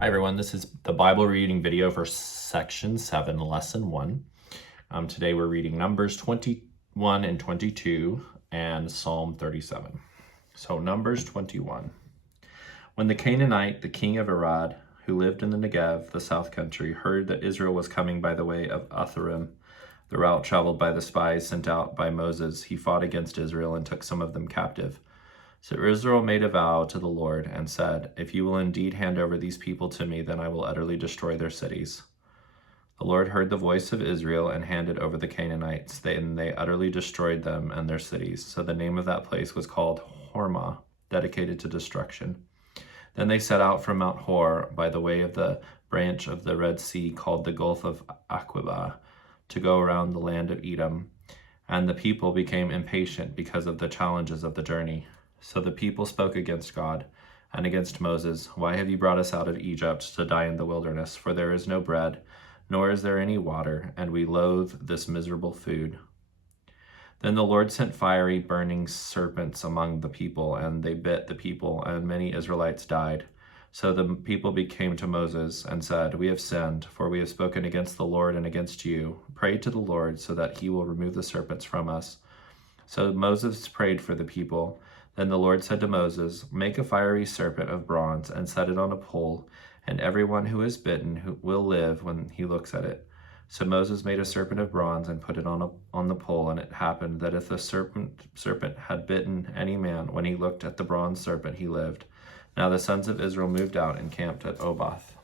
Hi everyone, this is the Bible reading video for section 7, lesson 1. Today we're reading Numbers 21 and 22 and Psalm 37. So Numbers 21. When the Canaanite, the king of Arad, who lived in the Negev, the south country, heard that Israel was coming by the way of Atharim, the route traveled by the spies sent out by Moses, he fought against Israel and took some of them captive. So Israel made a vow to the Lord and said, "If you will indeed hand over these people to me, then I will utterly destroy their cities." The Lord heard the voice of Israel and handed over the Canaanites. They utterly destroyed them and their cities. So the name of that place was called Hormah, dedicated to destruction. Then they set out from Mount Hor by the way of the branch of the Red Sea called the Gulf of Aqaba to go around the land of Edom. And the people became impatient because of the challenges of the journey. So the people spoke against God and against Moses. "Why have you brought us out of Egypt to die in the wilderness? For there is no bread, nor is there any water, and we loathe this miserable food." Then the Lord sent fiery, burning serpents among the people, and they bit the people, and many Israelites died. So the people came to Moses and said, "We have sinned, for we have spoken against the Lord and against you. Pray to the Lord so that he will remove the serpents from us." So Moses prayed for the people. Then the Lord said to Moses, "Make a fiery serpent of bronze and set it on a pole, and everyone who is bitten will live when he looks at it." So Moses made a serpent of bronze and put it on the pole, and it happened that if the serpent had bitten any man, when he looked at the bronze serpent, he lived. Now the sons of Israel moved out and camped at Oboth.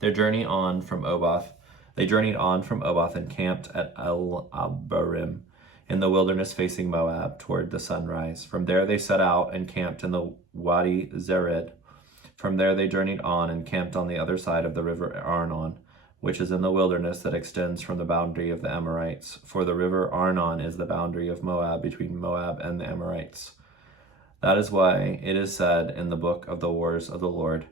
They journeyed on from Oboth and camped at El-Abarim, in the wilderness facing Moab, toward the sunrise. From there they set out and camped in the Wadi Zered. From there they journeyed on and camped on the other side of the river Arnon, which is in the wilderness that extends from the boundary of the Amorites. For the river Arnon is the boundary of Moab, between Moab and the Amorites. That is why it is said in the book of the wars of the Lord,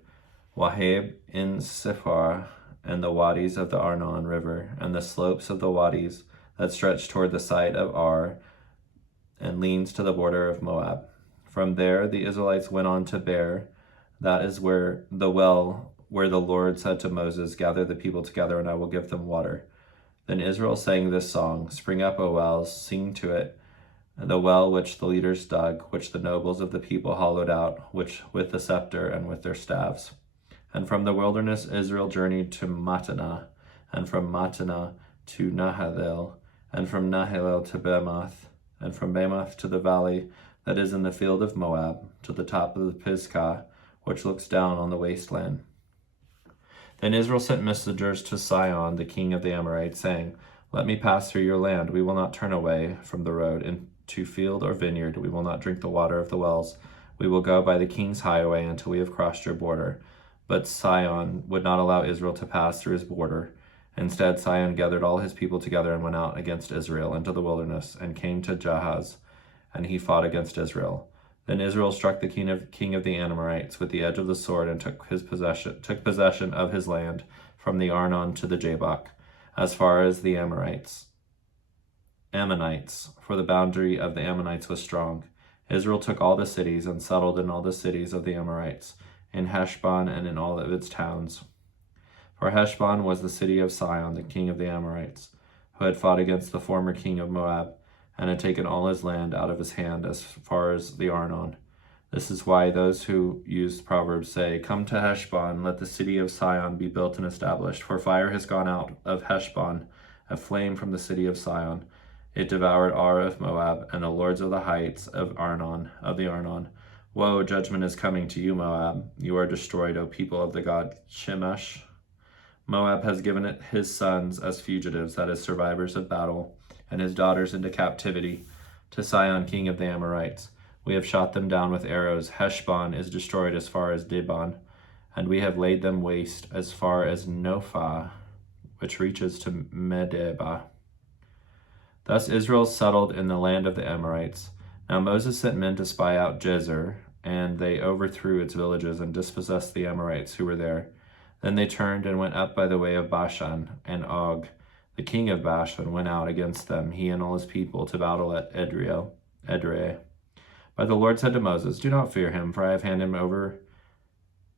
"Waheb in Sephar, and the wadis of the Arnon river, and the slopes of the wadis that stretch toward the site of Ar and leans to the border of Moab." From there the Israelites went on to Beer. That is where the Lord said to Moses, "Gather the people together, and I will give them water." Then Israel sang this song, "Spring up, O wells, sing to it, the well which the leaders dug, which the nobles of the people hollowed out, which with the scepter and with their staves." And from the wilderness Israel journeyed to Mattanah, and from Mattanah to Nahalel, and from Nahalel to Bamoth, and from Bamoth to the valley that is in the field of Moab, to the top of the Pisgah, which looks down on the wasteland. Then Israel sent messengers to Sihon, the king of the Amorites, saying, "Let me pass through your land. We will not turn away from the road into field or vineyard. We will not drink the water of the wells. We will go by the king's highway until we have crossed your border." But Sihon would not allow Israel to pass through his border. Instead, Sihon gathered all his people together and went out against Israel into the wilderness and came to Jahaz, and he fought against Israel. Then Israel struck the king of the Amorites with the edge of the sword and took possession of his land from the Arnon to the Jabbok, as far as the Ammonites, for the boundary of the Ammonites was strong. Israel took all the cities and settled in all the cities of the Amorites, in Heshbon and in all of its towns. For Heshbon was the city of Sihon, the king of the Amorites, who had fought against the former king of Moab, and had taken all his land out of his hand as far as the Arnon. This is why those who use Proverbs say, "Come to Heshbon, let the city of Sihon be built and established. For fire has gone out of Heshbon, a flame from the city of Sihon. It devoured Ar of Moab, and the lords of the heights of the Arnon. Woe, judgment is coming to you, Moab. You are destroyed, O people of the god Shemesh. Moab has given it his sons as fugitives, that is, survivors of battle, and his daughters into captivity, to Sihon, king of the Amorites. We have shot them down with arrows. Heshbon is destroyed as far as Dibon, and we have laid them waste as far as Nophah, which reaches to Medeba." Thus Israel settled in the land of the Amorites. Now Moses sent men to spy out Jezer, and they overthrew its villages and dispossessed the Amorites who were there. Then they turned and went up by the way of Bashan, and Og, the king of Bashan, went out against them, he and all his people, to battle at Edrei. But the Lord said to Moses, "Do not fear him, for I have handed him over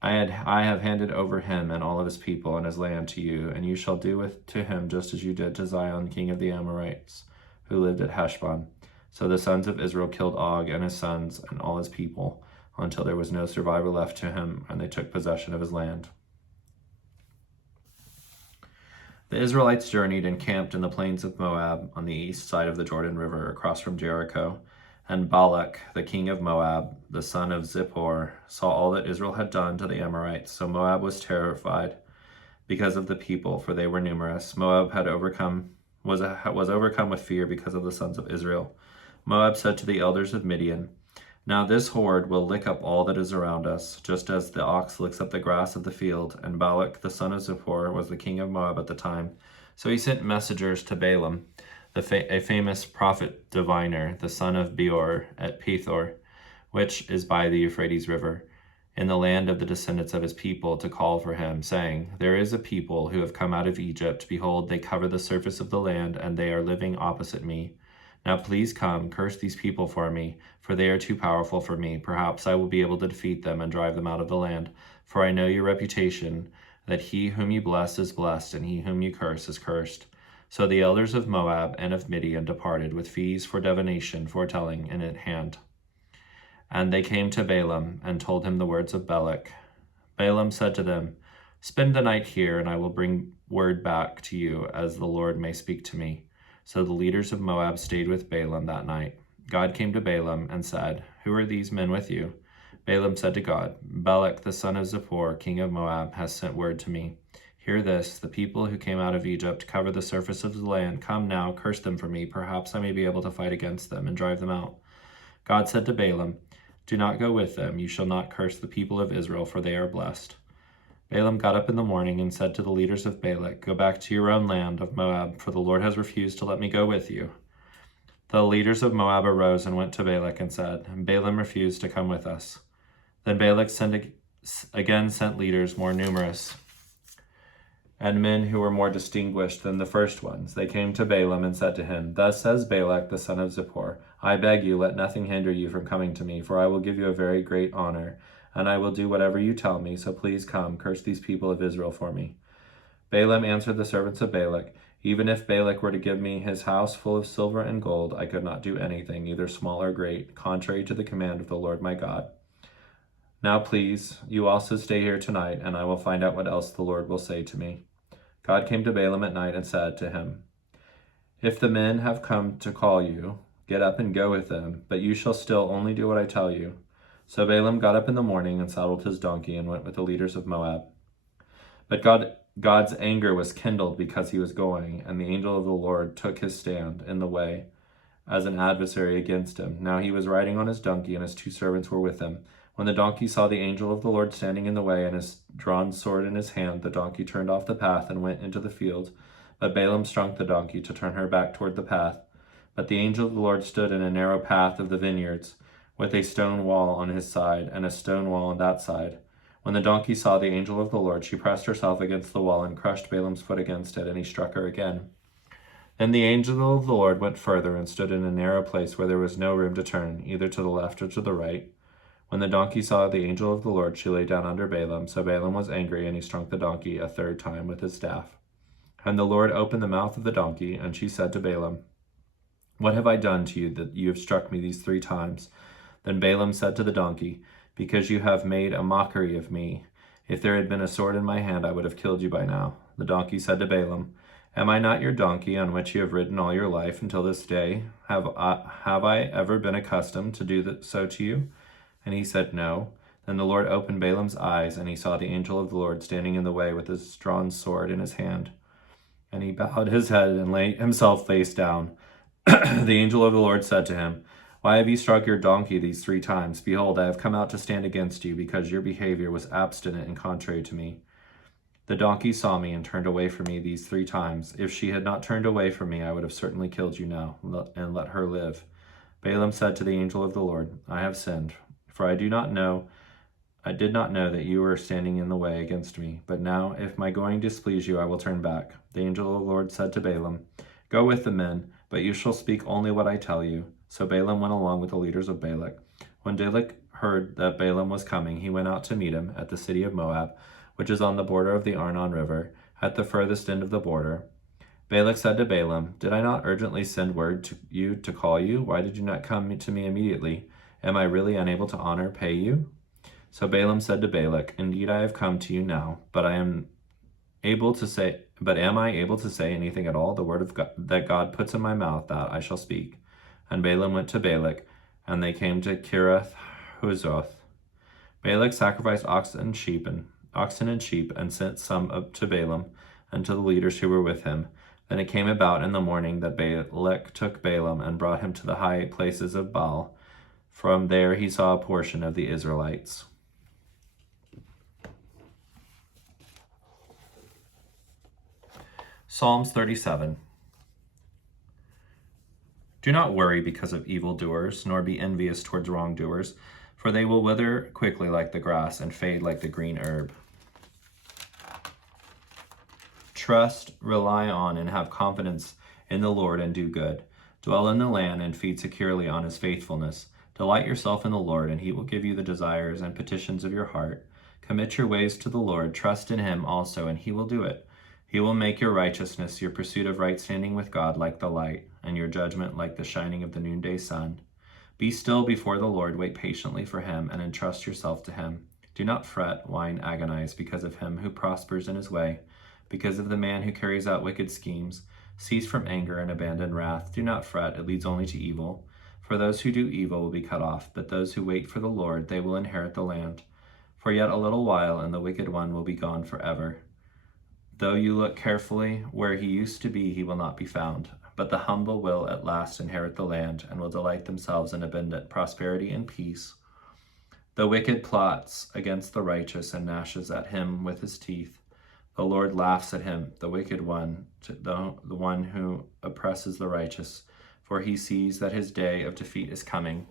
I have handed over him and all of his people and his land to you, and you shall do to him just as you did to Sihon, king of the Amorites, who lived at Heshbon. So the sons of Israel killed Og and his sons and all his people, until there was no survivor left to him, and they took possession of his land. The Israelites journeyed and camped in the plains of Moab on the east side of the Jordan River, across from Jericho. And Balak, the king of Moab, the son of Zippor, saw all that Israel had done to the Amorites. So Moab was terrified because of the people, for they were numerous. Moab was overcome with fear because of the sons of Israel. Moab said to the elders of Midian, "Now this horde will lick up all that is around us, just as the ox licks up the grass of the field." And Balak, the son of Zippor, was the king of Moab at the time. So he sent messengers to Balaam, a famous prophet diviner, the son of Beor, at Pethor, which is by the Euphrates River, in the land of the descendants of his people, to call for him, saying, "There is a people who have come out of Egypt. Behold, they cover the surface of the land, and they are living opposite me. Now please come, curse these people for me, for they are too powerful for me. Perhaps I will be able to defeat them and drive them out of the land. For I know your reputation, that he whom you bless is blessed, and he whom you curse is cursed." So the elders of Moab and of Midian departed with fees for divination, foretelling in hand. And they came to Balaam and told him the words of Balak. Balaam said to them, "Spend the night here, and I will bring word back to you as the Lord may speak to me." So the leaders of Moab stayed with Balaam that night. God came to Balaam and said, "Who are these men with you?" Balaam said to God, "Balak the son of Zippor, king of Moab, has sent word to me. Hear this, the people who came out of Egypt cover the surface of the land. Come now, curse them for me. Perhaps I may be able to fight against them and drive them out." God said to Balaam, "Do not go with them. You shall not curse the people of Israel, for they are blessed." Balaam got up in the morning and said to the leaders of Balak, "Go back to your own land of Moab, for the Lord has refused to let me go with you." The leaders of Moab arose and went to Balak and said, "Balaam refused to come with us." Then Balak again sent leaders more numerous and men who were more distinguished than the first ones. They came to Balaam and said to him, "Thus says Balak the son of Zippor, I beg you, let nothing hinder you from coming to me, for I will give you a very great honor, and I will do whatever you tell me, so please come, curse these people of Israel for me." Balaam answered the servants of Balak, "Even if Balak were to give me his house full of silver and gold, I could not do anything, either small or great, contrary to the command of the Lord my God. Now please, you also stay here tonight, and I will find out what else the Lord will say to me." God came to Balaam at night and said to him, "If the men have come to call you, get up and go with them, but you shall still only do what I tell you." So Balaam got up in the morning and saddled his donkey and went with the leaders of Moab. But God's anger was kindled because he was going, and the angel of the Lord took his stand in the way as an adversary against him. Now he was riding on his donkey, and his two servants were with him. When the donkey saw the angel of the Lord standing in the way and his drawn sword in his hand, the donkey turned off the path and went into the field. But Balaam struck the donkey to turn her back toward the path. But the angel of the Lord stood in a narrow path of the vineyards, with a stone wall on his side and a stone wall on that side. When the donkey saw the angel of the Lord, she pressed herself against the wall and crushed Balaam's foot against it, and he struck her again. Then the angel of the Lord went further and stood in a narrow place where there was no room to turn, either to the left or to the right. When the donkey saw the angel of the Lord, she lay down under Balaam. So Balaam was angry, and he struck the donkey a third time with his staff. And the Lord opened the mouth of the donkey, and she said to Balaam, "What have I done to you that you have struck me these 3 times?" Then Balaam said to the donkey, "Because you have made a mockery of me. If there had been a sword in my hand, I would have killed you by now." The donkey said to Balaam, "Am I not your donkey on which you have ridden all your life until this day? Have I ever been accustomed to do so to you?" And he said, "No." Then the Lord opened Balaam's eyes, and he saw the angel of the Lord standing in the way with his drawn sword in his hand. And he bowed his head and laid himself face down. The angel of the Lord said to him, "Why have you struck your donkey these 3 times? Behold, I have come out to stand against you, because your behavior was obstinate and contrary to me. The donkey saw me and turned away from me these 3 times. If she had not turned away from me, I would have certainly killed you now and let her live." Balaam said to the angel of the Lord, "I have sinned, for I did not know that you were standing in the way against me. But now, if my going displease you, I will turn back." The angel of the Lord said to Balaam, "Go with the men, but you shall speak only what I tell you." So Balaam went along with the leaders of Balak. When Balak heard that Balaam was coming, he went out to meet him at the city of Moab, which is on the border of the Arnon River, at the furthest end of the border. Balak said to Balaam, "Did I not urgently send word to you to call you? Why did you not come to me immediately? Am I really unable to pay you?" So Balaam said to Balak, "Indeed, I have come to you now, but am I able to say anything at all? The word of God, that God puts in my mouth, that I shall speak." And Balaam went to Balak, and they came to Kirath Huzoth. Balak sacrificed oxen and sheep, and sent some up to Balaam and to the leaders who were with him. Then it came about in the morning that Balak took Balaam and brought him to the high places of Baal. From there he saw a portion of the Israelites. Psalms 37. Do not worry because of evildoers, nor be envious towards wrongdoers, for they will wither quickly like the grass and fade like the green herb. Trust, rely on, and have confidence in the Lord and do good. Dwell in the land and feed securely on his faithfulness. Delight yourself in the Lord, and he will give you the desires and petitions of your heart. Commit your ways to the Lord. Trust in him also, and he will do it. He will make your righteousness, your pursuit of right standing with God, like the light, and your judgment like the shining of the noonday sun. Be still before the Lord, wait patiently for him, and entrust yourself to him. Do not fret, whine, agonize because of him who prospers in his way, because of the man who carries out wicked schemes. Cease from anger and abandon wrath. Do not fret, it leads only to evil. For those who do evil will be cut off, but those who wait for the Lord, they will inherit the land. For yet a little while, and the wicked one will be gone forever. Though you look carefully, where he used to be, he will not be found. But the humble will at last inherit the land, and will delight themselves in abundant prosperity and peace. The wicked plots against the righteous and gnashes at him with his teeth. The Lord laughs at him, the wicked one, the one who oppresses the righteous, for he sees that his day of defeat is coming.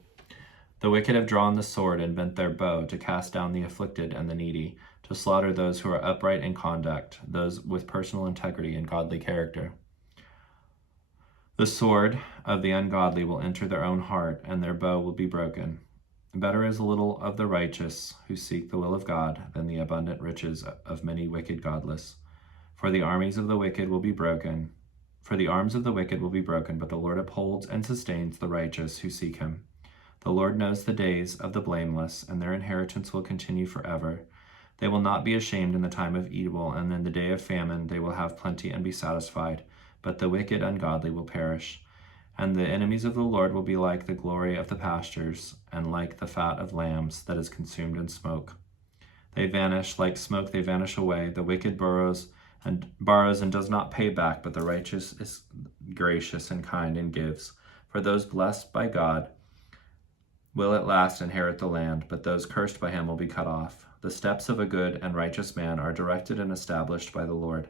The wicked have drawn the sword and bent their bow to cast down the afflicted and the needy, to slaughter those who are upright in conduct, those with personal integrity and godly character. The sword of the ungodly will enter their own heart, and their bow will be broken. Better is a little of the righteous who seek the will of God than the abundant riches of many wicked godless. For the arms of the wicked will be broken, but the Lord upholds and sustains the righteous who seek him. The Lord knows the days of the blameless, and their inheritance will continue forever. They will not be ashamed in the time of evil, and in the day of famine they will have plenty and be satisfied. But the wicked ungodly will perish. And the enemies of the Lord will be like the glory of the pastures, and like the fat of lambs that is consumed in smoke. They vanish like smoke, they vanish away. The wicked borrows and does not pay back, but the righteous is gracious and kind and gives. For those blessed by God will at last inherit the land, but those cursed by him will be cut off. The steps of a good and righteous man are directed and established by the Lord,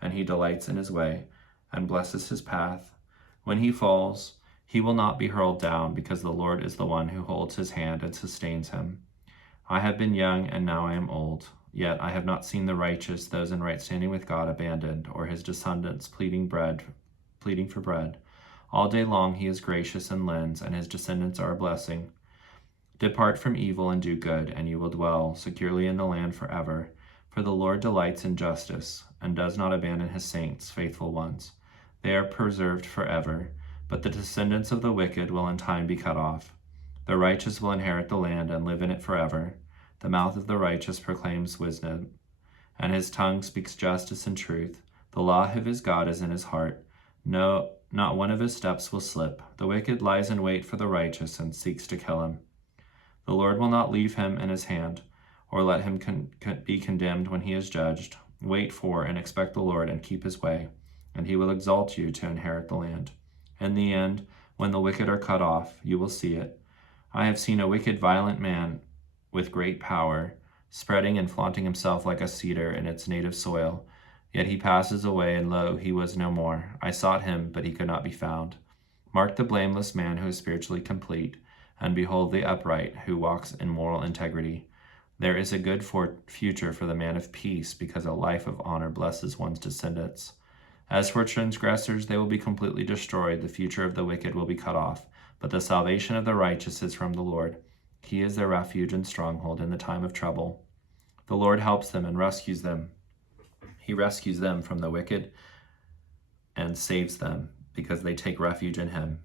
and he delights in his way and blesses his path. When he falls, he will not be hurled down, because the Lord is the one who holds his hand and sustains him. I have been young, and now I am old. Yet I have not seen the righteous, those in right standing with God, abandoned, or his descendants pleading for bread. All day long he is gracious and lends, and his descendants are a blessing. Depart from evil and do good, and you will dwell securely in the land forever. For the Lord delights in justice, and does not abandon his saints, faithful ones. They are preserved forever, but the descendants of the wicked will in time be cut off. The righteous will inherit the land and live in it forever. The mouth of the righteous proclaims wisdom, and his tongue speaks justice and truth. The law of his God is in his heart. No, not one of his steps will slip. The wicked lies in wait for the righteous and seeks to kill him. The Lord will not leave him in his hand, or let him be condemned when he is judged. Wait for and expect the Lord, and keep his way, and he will exalt you to inherit the land. In the end, when the wicked are cut off, you will see it. I have seen a wicked, violent man with great power, spreading and flaunting himself like a cedar in its native soil. Yet he passes away, and lo, he was no more. I sought him, but he could not be found. Mark the blameless man who is spiritually complete, and behold the upright who walks in moral integrity. There is a good future for the man of peace, because a life of honor blesses one's descendants. As for transgressors, they will be completely destroyed. The future of the wicked will be cut off, but the salvation of the righteous is from the Lord. He is their refuge and stronghold in the time of trouble. The Lord helps them and rescues them. He rescues them from the wicked and saves them because they take refuge in him.